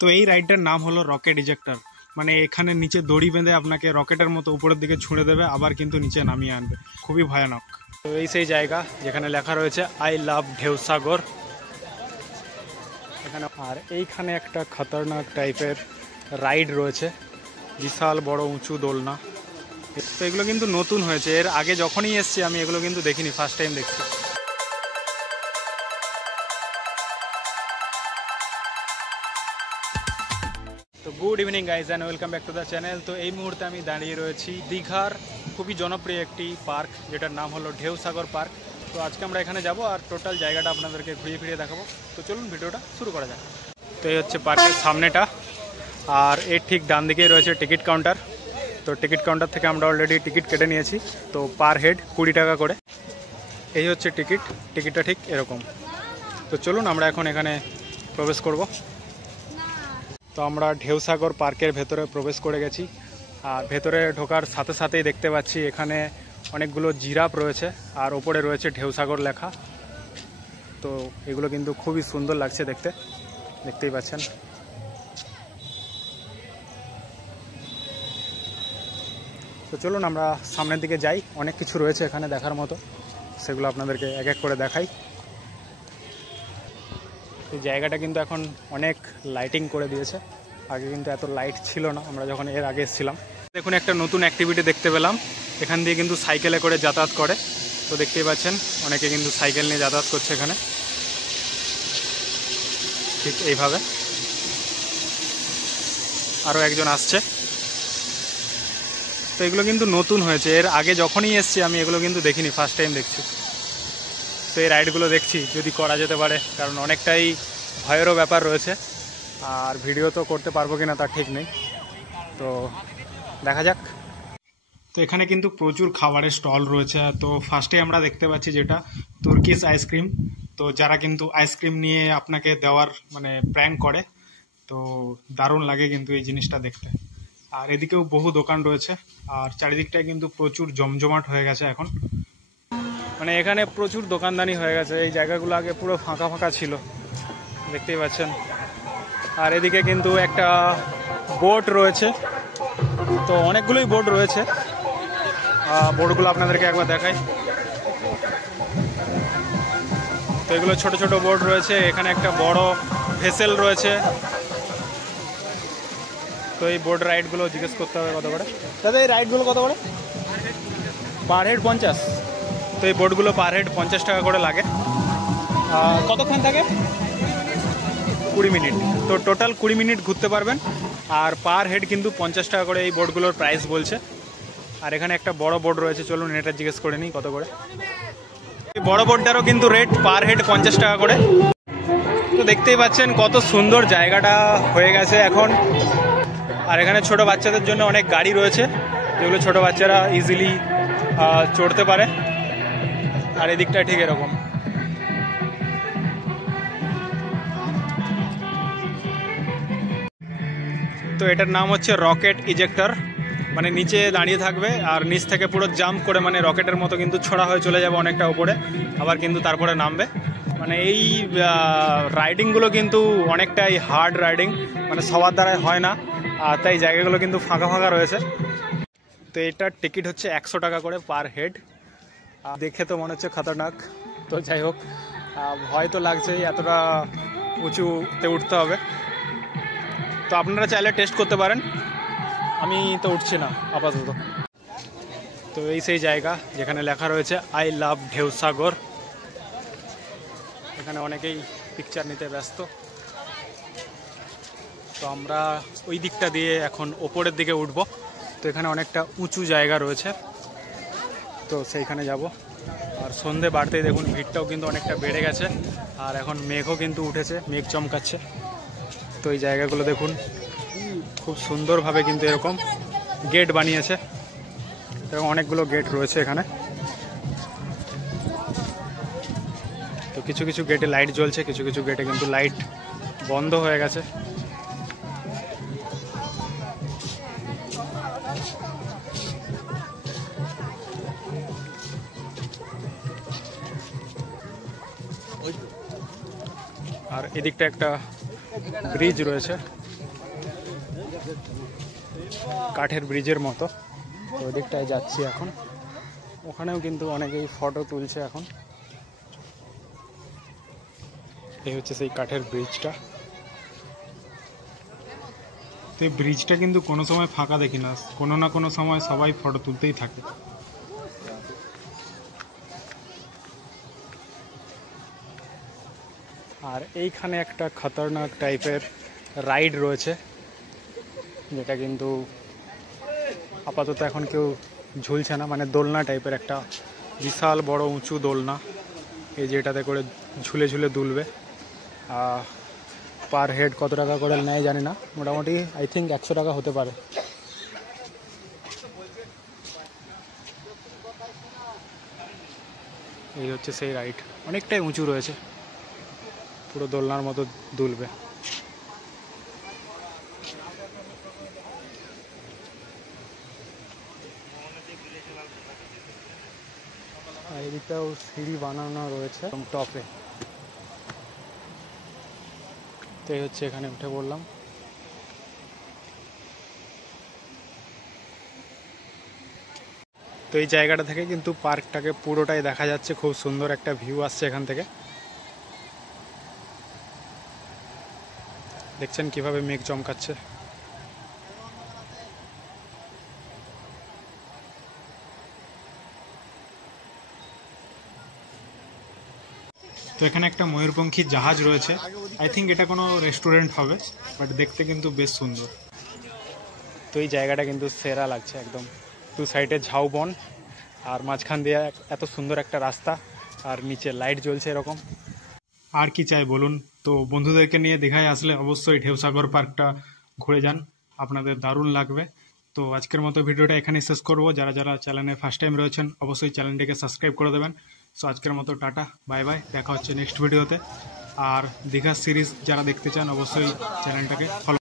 তো এই রাইডটার নাম হলো রকেট ইজেক্টর। মানে এখানে নিচে দড়ি বেঁধে আপনাকে রকেটের মতো উপরের দিকে ছুঁড়ে দেবে, আবার কিন্তু নিচে নামিয়ে আনবে। খুবই ভয়ানক। তো এই সেই জায়গা যেখানে লেখা রয়েছে আই লাভ ঢেউসাগর এখানে। আর এইখানে একটা খতরনাক টাইপের রাইড রয়েছে, বিশাল বড় উঁচু দোলনা। তো এগুলো কিন্তু নতুন হয়েছে, এর আগে যখনই এসছি আমি এগুলো কিন্তু দেখিনি, ফার্স্ট টাইম দেখছি। তো good evening guys and welcome back to the channel. তো এই মুহূর্তে আমি দাঁড়িয়ে রয়েছি দীঘার খুবই জনপ্রিয় একটি পার্ক, যেটার নাম হলো ঢেউসাগর পার্ক। তো আজকে আমরা এখানে যাব আর টোটাল জায়গাটা আপনাদেরকে ঘুরিয়ে ফিরিয়ে দেখাবো। তো চলুন ভিডিওটা শুরু করা যাক। তো এই হচ্ছে পার্কের সামনেটা, আর এর ঠিক ডান দিকেই রয়েছে টিকিট কাউন্টার। তো টিকিট কাউন্টার থেকে আমরা অলরেডি টিকিট কেটে নিয়েছি। তো পার হেড 20 টাকা করে। এই হচ্ছে টিকিটটা ঠিক এরকম। তো চলুন আমরা এখন এখানে প্রবেশ করব। তো আমরা ঢেউসাগর পার্কের ভেতরে প্রবেশ করে গেছি, আর ভেতরে ঢোকার সাথে সাথেই দেখতে পাচ্ছি এখানে অনেকগুলো জিরাফ রয়েছে, আর ওপরে রয়েছে ঢেউসাগর লেখা। তো এগুলো কিন্তু খুবই সুন্দর লাগছে দেখতে, দেখতেই পাচ্ছেন। তো চলুন আমরা সামনের দিকে যাই, অনেক কিছু রয়েছে এখানে দেখার মতো, সেগুলো আপনাদেরকে এক এক করে দেখাই। এই জায়গাটা কিন্তু এখন অনেক লাইটিং করে দিয়েছে, আগে কিন্তু এত লাইট ছিল না আমরা যখন এর আগে এসেছিলাম। দেখুন একটা নতুন অ্যাক্টিভিটি দেখতে পেলাম, এখান দিয়ে কিন্তু সাইকেলে করে যাতায়াত করে। তো দেখতেই পাচ্ছেন অনেকে কিন্তু সাইকেল নিয়ে যাতায়াত করছে এখানে, ঠিক এইভাবে। আরও একজন আসছে। তো এগুলো কিন্তু নতুন হয়েছে, এর আগে যখনই এসছি আমি এগুলো কিন্তু দেখিনি, ফার্স্ট টাইম দেখছি। তো এই রাইডগুলো দেখছি যদি করা যেতে পারে, কারণ অনেকটাই ভয়েরও ব্যাপার রয়েছে, আর ভিডিও তো করতে পারবো কিনা তার ঠিক নেই। তো দেখা যাক। তো এখানে কিন্তু প্রচুর খাবারের স্টল রয়েছে। তো ফার্স্টে আমরা দেখতে পাচ্ছি যেটা তুর্কিশ আইসক্রিম। তো যারা কিন্তু আইসক্রিম নিয়ে আপনাকে দেওয়ার মানে প্র্যাঙ্ক করে, তো দারুণ লাগে কিন্তু এই জিনিসটা দেখতে। আর এদিকেও বহু দোকান রয়েছে, আর চারিদিকটায় কিন্তু প্রচুর জমজমাট হয়ে গেছে এখন। মানে এখানে প্রচুর দোকানদানি হয়ে গেছে, এই জায়গাগুলো আগে পুরো ফাঁকা ফাঁকা ছিল, দেখতেই পাচ্ছেন। আর এদিকে কিন্তু একটা বোট রয়েছে, তো অনেকগুলোই বোট রয়েছে, বোটগুলো আপনাদেরকে একবার দেখাই। তো এগুলো ছোট ছোট বোট রয়েছে, এখানে একটা বড় ভেসেল রয়েছে। তো এই বোট রাইডগুলো জিজ্ঞেস করতে হবে কত করে। দাদা এই রাইডগুলো কত করে? Per head 50। তো এই বোটগুলো পার হেড 50 টাকা করে লাগে। কতক্ষণ থাকে? 20 মিনিট। তো টোটাল 20 মিনিট ঘুরতে পারবেন, আর পার হেড কিন্তু 50 টাকা করে এই বোটগুলোর প্রাইস বলছে। আর এখানে একটা বড় বোট রয়েছে, চলুন এটা জিজ্ঞেস করে নিই কত করে। এই বড় বোটটারও কিন্তু রেট পার হেড 50 টাকা করে। তো দেখতেই পাচ্ছেন কত সুন্দর জায়গাটা হয়ে গেছে এখন। আর এখানে ছোট বাচ্চাদের জন্য অনেক গাড়ি রয়েছে, যেগুলো ছোট বাচ্চারা ইজিলি চড়তে পারে। আর এদিকটা ঠিক এরকম। তো এটার নাম হচ্ছে রকেট ইজেক্টর। মানে নিচে দাঁড়িয়ে থাকবে আর নিচ থেকে পুরো জাম্প করে, মানে রকেটের মতো কিন্তু ছোড়া হয়ে চলে যাবে অনেকটা উপরে, আবার কিন্তু তারপরে নামবে। মানে এই রাইডিংগুলো কিন্তু অনেকটাই হার্ড রাইডিং, মানে সবার দ্বারাই হয় না, আর তাই জায়গাগুলো কিন্তু ফাঁকা ফাঁকা রয়েছে। তো এটার টিকিট হচ্ছে 100 টাকা করে পার হেড। দেখে তো মনে হচ্ছে খতরনাক। তো যাই হোক, ভয় তো লাগছেই, এতটা উঁচুতে উঠতে হবে। তো আপনারা চাইলে টেস্ট করতে পারেন, আমি তো উঠছি না আপাতত। তো এই সেই জায়গা যেখানে লেখা রয়েছে আই লাভ ঢেউসাগর। এখানে অনেকেই পিকচার নিতে ব্যস্ত। তো আমরা ওই দিকটা দিয়ে এখন ওপরের দিকে উঠবো। তো এখানে অনেকটা উঁচু জায়গা রয়েছে, তো সেইখানে যাব। আর সন্ধে বাড়তেই দেখুন ভিড়টাও কিন্তু অনেকটা বেড়ে গেছে, আর এখন মেঘও কিন্তু উঠেছে, মেঘ চমকাচ্ছে। তো এই জায়গাগুলো দেখুন খুব সুন্দরভাবে কিন্তু এরকম গেট বানিয়েছে, এবং অনেকগুলো গেট রয়েছে এখানে। তো কিছু কিছু গেটে লাইট জ্বলছে, কিছু কিছু গেটে কিন্তু লাইট বন্ধ হয়ে গেছে। আর এদিকটা একটা ব্রিজ রয়েছে, কাঠের ব্রিজের মতো। তো ওই দিকটায় যাচ্ছি এখন, ওখানেও কিন্তু অনেকেই ফটো তুলছে এখন। এই হচ্ছে সেই কাঠের ব্রিজটা। তো এই ব্রিজটা কিন্তু কোনো সময় ফাঁকা দেখি না, কোনো না কোনো সময় সবাই ফটো তুলতেই থাকে। আর এইখানে একটা খতরনাক টাইপের রাইড রয়েছে, যেটা কিন্তু আপাতত এখন কেউ ঝুলছে না, মানে দোলনা টাইপের একটা বিশাল বড় উঁচু দোলনা, এই যেটাতে করে ঝুলে ঝুলে দুলবে। পার হেড কত টাকা করে নেয় জানি না, মোটামুটি আই থিঙ্ক 100 টাকা হতে পারে। এই হচ্ছে সেই রাইড, অনেকটাই উঁচু রয়েছে, পুরো দোলনার মতো দুলবে। এদিকটাও সিঁড়ি বানানো রয়েছে টপে। তো এই হচ্ছে, এখানে উঠে পড়লাম। তো এই জায়গাটা থেকে কিন্তু পার্কটাকে পুরোটাই দেখা যাচ্ছে, খুব সুন্দর একটা ভিউ আসছে এখান থেকে। দেখছেন কিভাবে মেঘ চমকাচ্ছে। তো এখানে একটা ময়ূরপঙ্খী জাহাজ রয়েছে, আই থিঙ্ক এটা কোনো রেস্টুরেন্ট হবে, বাট দেখতে কিন্তু বেশ সুন্দর। তো এই জায়গাটা কিন্তু সেরা লাগছে একদম, দু সাইডে ঝাউবন আর মাঝখান দিয়ে এত সুন্দর একটা রাস্তা, আর নিচে লাইট জ্বলছে এরকম। আর কি চাই বলুন। তো বন্ধুদেরকে নিয়ে দীঘায় আসলে অবশ্যই ঢেউসাগর পার্কটা ঘুরে যান, আপনাদের দারুণ লাগবে। তো আজকের মতো ভিডিওটা এখানেই শেষ করব। যারা যারা চ্যানেলে ফার্স্ট টাইম রয়েছেন অবশ্যই চ্যানেলটিকে সাবস্ক্রাইব করে দেবেন। সো আজকের মতো টাটা, বাই বাই, দেখা হচ্ছে নেক্সট ভিডিওতে। আর দীঘা সিরিজ যারা দেখতে চান অবশ্যই চ্যানেলটাকে ফলো